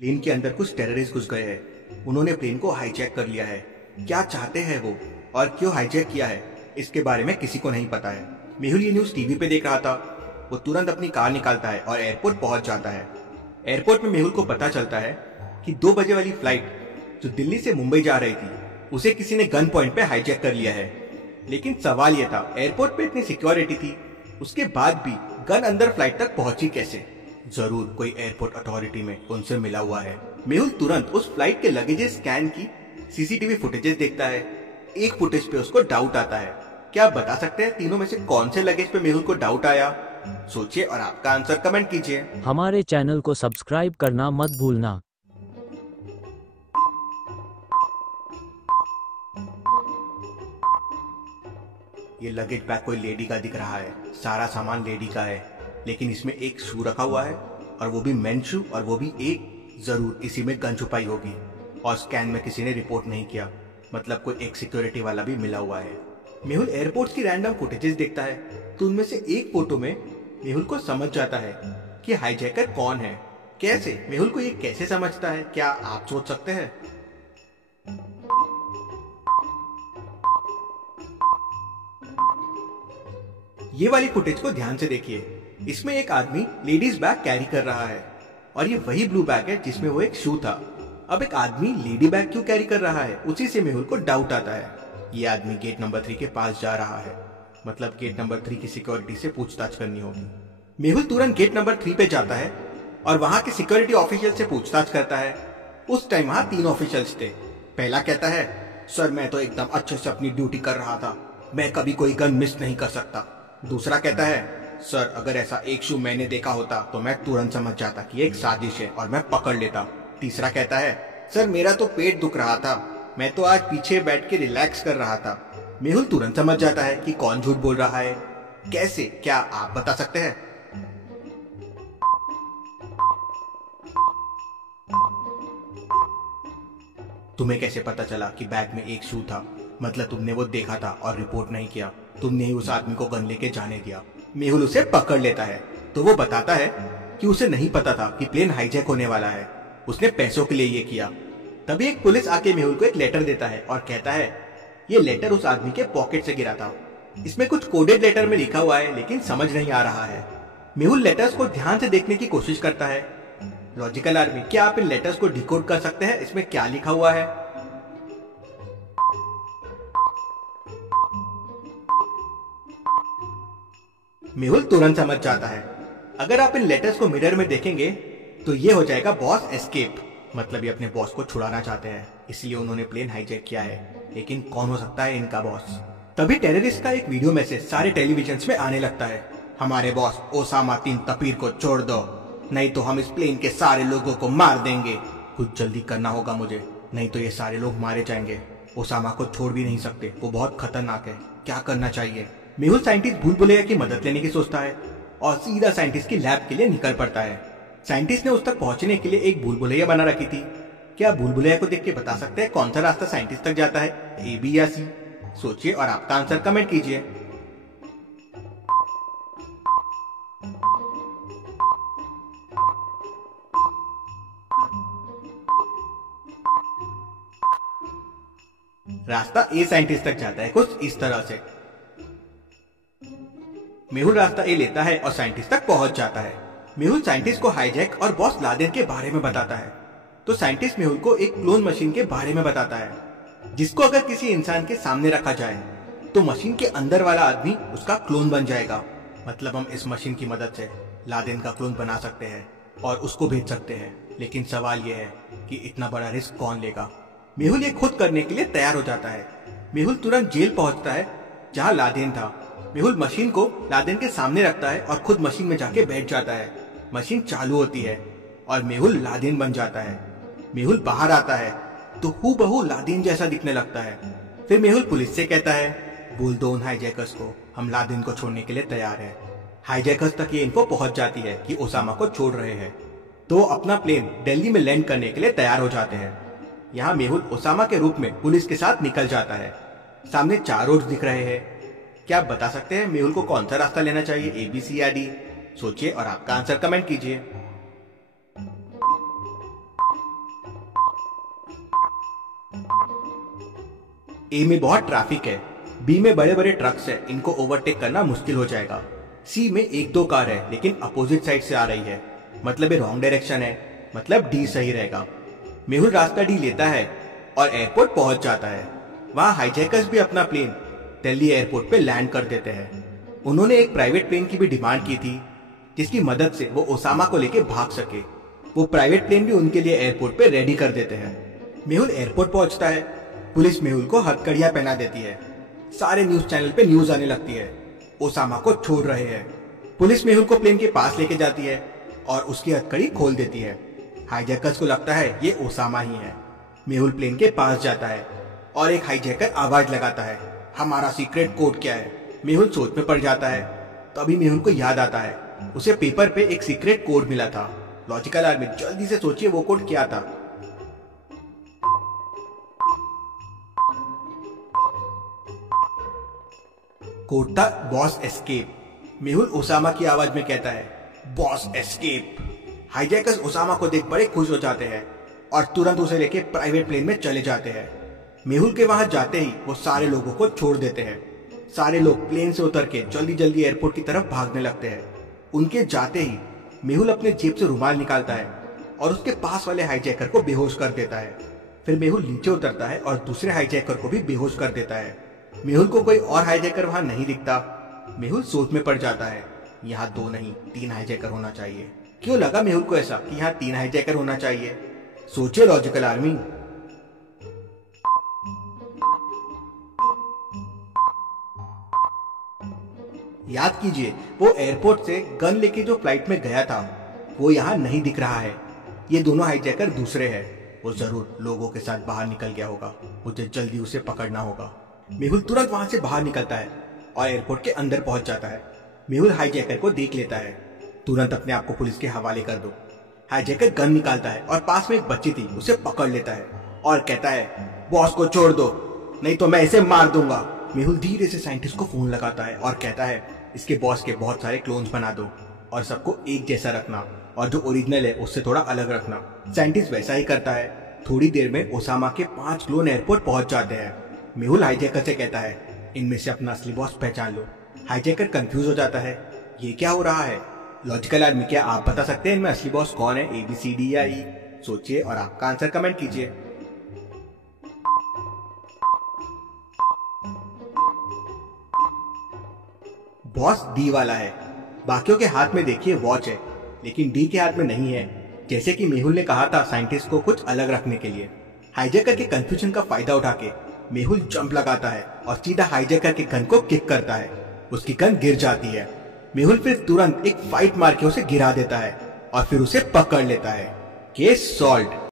Plane के अंदर कुछ टेररिस्ट घुस गए हैं। उन्होंने प्लेन को हाईजैक कर लिया है। क्या चाहते हैं वो और क्यों हाईजैक किया है, इसके बारे में किसी को नहीं पता है। मेहुल ये न्यूज टीवी पे देख रहा था। वो तुरंत अपनी कार निकालता है और एयरपोर्ट पहुंच जाता है। एयरपोर्ट में मेहुल को पता चलता है कि 2 बजे वाली फ्लाइट जो दिल्ली से मुंबई जा रही थी उसे किसी ने गन पॉइंट पे हाईजैक कर लिया है। लेकिन सवाल यह था, एयरपोर्ट पे इतनी सिक्योरिटी थी, उसके बाद भी गन अंदर फ्लाइट तक पहुंची कैसे? जरूर कोई एयरपोर्ट अथॉरिटी में उनसे मिला हुआ है। मेहुल तुरंत उस फ्लाइट के लगेजेस स्कैन की सीसीटीवी फुटेजेस देखता है। एक फुटेज पे उसको डाउट आता है। क्या आप बता सकते हैं तीनों में से कौन से लगेज पे मेहुल को डाउट आया? सोचिए और आपका आंसर कमेंट कीजिए। हमारे चैनल को सब्सक्राइब करना मत भूलना। ये लगेज बैग कोई लेडी का दिख रहा है। सारा सामान लेडी का है, लेकिन इसमें एक शू रखा हुआ है और वो भी मेन शू, और वो भी एक। जरूर इसी में गन छुपाई होगी। और स्कैन में किसी ने रिपोर्ट नहीं किया, मतलब कोई एक सिक्योरिटी वाला भी मिला हुआ है। मेहुल एयरपोर्ट की रैंडम फुटेजेस देखता है तो उनमें से एक फोटो में मेहुल को समझ जाता है कि हाईजैकर कौन है। कैसे? मेहुल को ये कैसे समझता है, क्या आप सोच सकते हैं? ये वाली फुटेज को ध्यान से देखिए। इसमें एक आदमी लेडीज बैग कैरी कर रहा है और ये वही ब्लू बैग है जिसमें वो एक शू था। अब एक आदमी लेडी बैग क्यों कैरी कर रहा है, उसी से मेहुल को डाउट आता है। ये आदमी गेट नंबर 3 के पास जा रहा है, मतलब गेट नंबर 3 की सिक्योरिटी से पूछताछ करनी होगी। मेहुल तुरंत गेट नंबर 3 पे जाता है और वहां के सिक्योरिटी ऑफिशियल से पूछताछ करता है। उस टाइम वहां 3 ऑफिशियल्स थे। पहला कहता है, सर मैं तो एकदम अच्छे से अपनी ड्यूटी कर रहा था, मैं कभी कोई गन मिस नहीं कर सकता। दूसरा कहता है, सर अगर ऐसा एक शू मैंने देखा होता तो मैं तुरंत समझ जाता कि एक साजिश है और मैं पकड़ लेता। तीसरा कहता है, सर मेरा तो पेट दुख रहा था, मैं तो आज पीछे बैठ के रिलैक्स कर रहा था। मेहुल तुरंत समझ जाता है कि कौन झूठ बोल रहा है। कैसे? क्या आप बता सकते हैं? तुम्हें कैसे पता चला कि बैग में एक शू था? मतलब तुमने वो देखा था और रिपोर्ट नहीं किया, तुमने ही उस आदमी को गन लेके जाने दिया। मेहुल उसे पकड़ लेता है तो वो बताता है कि उसे नहीं पता था कि प्लेन हाईजैक होने वाला है, उसने पैसों के लिए ये किया। तभी एक पुलिस आके मेहुल को एक लेटर देता है और कहता है ये लेटर उस आदमी के पॉकेट से गिरा था। इसमें कुछ कोडेड लेटर में लिखा हुआ है, लेकिन समझ नहीं आ रहा है। मेहुल लेटर्स को ध्यान से देखने की कोशिश करता है। लॉजिकल आर्मी, क्या आप इन लेटर्स को डिकोड कर सकते हैं? इसमें क्या लिखा हुआ है? मेहुल तुरंत समझ जाता है। अगर आप इन लेटर्स को मिरर में देखेंगे तो ये हो जाएगा बॉस एस्केप, मतलब ये अपने बॉस को छुड़ाना चाहते हैं, इसलिए उन्होंने प्लेन हाईजैक किया है। लेकिन कौन हो सकता है इनका बॉस? तभी टेररिस्ट का एक वीडियो मैसेज सारे टेलीविजन में आने लगता है। हमारे बॉस ओसामा बिन तपीर को छोड़ दो, नहीं तो हम इस प्लेन के सारे लोगों को मार देंगे। कुछ जल्दी करना होगा मुझे, नहीं तो ये सारे लोग मारे जाएंगे। ओसामा को छोड़ भी नहीं सकते, वो बहुत खतरनाक है। क्या करना चाहिए? मेहुल साइंटिस्ट भूल भुलैया की मदद लेने की सोचता है और सीधा साइंटिस्ट की लैब के लिए निकल पड़ता है। साइंटिस्ट ने उस तक पहुंचने के लिए एक भूल भुलैया बना रखी थी। क्या भूल भुलैया को देख के बता सकते हैं कौन सा रास्ता साइंटिस्ट तक जाता है, ए, बी या सी? सोचिए और आपका आंसर कमेंट कीजिए। रास्ता ए साइंटिस्ट तक जाता है कुछ इस तरह से। मेहुल रास्ता ए लेता है और साइंटिस्ट तक पहुंच जाता है। मेहुल साइंटिस्ट को हाईजैक और बॉस लादेन के बारे में बताता है तो साइंटिस्ट मेहुल को एक क्लोन मशीन के बारे में बताता है, जिसको अगर किसी इंसान के सामने रखा जाए तो मशीन के अंदर वाला आदमी उसका क्लोन बन जाएगा। मतलब हम इस मशीन की मदद से लादेन का क्लोन बना सकते हैं और उसको भेज सकते हैं। लेकिन सवाल यह है कि इतना बड़ा रिस्क कौन लेगा? मेहुल ये खुद करने के लिए तैयार हो जाता है। मेहुल तुरंत जेल पहुंचता है जहां लादेन था। मेहुल मशीन को लादेन के सामने रखता है और खुद मशीन में जाके बैठ जाता है। मशीन चालू होती है और मेहुल लादेन बन जाता है। मेहुल बाहर आता है तो हूबहू लादेन जैसा दिखने लगता है। फिर मेहुल पुलिस से कहता है, बोल दो उन हाईजैकर्स को हम लादेन को छोड़ने के लिए तैयार हैं। हाईजैकर्स तक ये इन्फो पहुंच जाती है कि ओसामा को छोड़ रहे हैं, तो वो अपना प्लेन दिल्ली में लैंड करने के लिए तैयार हो जाते हैं। यहाँ मेहुल ओसामा के रूप में पुलिस के साथ निकल जाता है। सामने 4 रोड दिख रहे हैं। क्या आप बता सकते हैं मेहुल को कौन सा रास्ता लेना चाहिए, ए, बी, सी या डी? सोचिए और आपका आंसर कमेंट कीजिए। ए में बहुत ट्रैफिक है, बी में बड़े बड़े ट्रक्स है, इनको ओवरटेक करना मुश्किल हो जाएगा। सी में एक दो कार है लेकिन अपोजिट साइड से आ रही है, मतलब ये रॉन्ग डायरेक्शन है, मतलब डी सही रहेगा। मेहुल रास्ता डी लेता है और एयरपोर्ट पहुंच जाता है। वहां हाईजैकर्स भी अपना प्लेन दिल्ली एयरपोर्ट पे लैंड कर देते हैं। उन्होंने एक प्राइवेट प्लेन की भी डिमांड की थी जिसकी मदद से वो ओसामा को लेके भाग सके। वो प्राइवेट प्लेन भी उनके लिए एयरपोर्ट पे रेडी कर देते हैं। मेहुल एयरपोर्ट पहुंचता है। पुलिस मेहुल को हथकड़ियां पहना देती है। सारे न्यूज चैनल पे न्यूज आने लगती है, ओसामा को छोड़ रहे हैं। पुलिस मेहुल को प्लेन के पास लेके जाती है और उसकी हथकड़ी खोल देती है। हाईजैकर्स को लगता है ये ओसामा ही है। मेहुल प्लेन के पास जाता है और एक हाईजैकर आवाज लगाता है, हमारा सीक्रेट कोड क्या है। मेहुल सोच में पड़ जाता है। तभी मेहुल को याद आता है उसे पेपर पे एक सीक्रेट कोड मिला था। लॉजिकल आर्मी, जल्दी से सोचिए वो कोड क्या था। कोड था बॉस एस्केप। मेहुल ओसामा की आवाज में कहता है, बॉस एस्केप। हाईजैकर्स ओसामा को देख बड़े खुश हो जाते हैं और तुरंत उसे लेके प्राइवेट प्लेन में चले जाते हैं। मेहुल के वहां जाते ही वो सारे लोगों को छोड़ देते हैं। सारे लोग प्लेन से उतर के जल्दी जल्दी एयरपोर्ट की तरफ भागने लगते हैं। उनके जाते ही मेहुल अपने जेब से रुमाल निकालता है और उसके पास वाले हाईजैकर को बेहोश कर देता है। फिर मेहुल नीचे उतरता है और दूसरे हाईजैकर को भी बेहोश कर देता है। मेहुल को कोई और हाईजैकर वहां नहीं दिखता। मेहुल सोच में पड़ जाता है, यहाँ 2 नहीं 3 हाईजैकर होना चाहिए। क्यों लगा मेहुल को ऐसा कि यहाँ 3 हाईजैकर होना चाहिए? सोचिए लॉजिकल आर्मी। याद कीजिए, वो एयरपोर्ट से गन लेके जो फ्लाइट में गया था वो यहाँ नहीं दिख रहा है। ये दोनों हाईजैकर दूसरे हैं। वो जरूर लोगों के साथ बाहर निकल गया होगा। मुझे जल्दी उसे पकड़ना होगा। मेहुल तुरंत वहां से बाहर निकलता है और एयरपोर्ट के अंदर पहुंच जाता है। मेहुल हाईजैकर को देख लेता है। तुरंत अपने आप को पुलिस के हवाले कर दो। हाईजैकर गन निकालता है और पास में एक बच्ची थी उसे पकड़ लेता है और कहता है, बॉस को छोड़ दो नहीं तो मैं इसे मार दूंगा। मेहुल धीरे से साइंटिस्ट को फोन लगाता है और कहता है, इसके बॉस के बहुत सारे क्लोन्स बना दो और सबको एक जैसा रखना और जो ओरिजिनल है उससे थोड़ा अलग रखना। साइंटिस्ट वैसा ही करता है। थोड़ी देर में ओसामा के 5 क्लोन एयरपोर्ट पहुंच जाते हैं। मेहुल हाईजैकर से कहता है, इनमें से अपना असली बॉस पहचान लो। हाईजैकर कंफ्यूज हो जाता है, ये क्या हो रहा है? लॉजिकल आर्मी, क्या आप बता सकते हैं इनमें असली बॉस कौन है, ABCD या E? सोचिए और आपका आंसर कमेंट कीजिए। बॉस डी वाला है। बाकियों के हाथ में देखिए वॉच है लेकिन डी के हाथ में नहीं है, जैसे कि मेहुल ने कहा था साइंटिस्ट को कुछ अलग रखने के लिए। हाईजैकर के कंफ्यूजन का फायदा उठा के मेहुल जंप लगाता है और सीधा हाईजैकर के गन को किक करता है। उसकी गन गिर जाती है। मेहुल फिर तुरंत एक फाइट मार के उसे गिरा देता है और फिर उसे पकड़ लेता है। Case solve.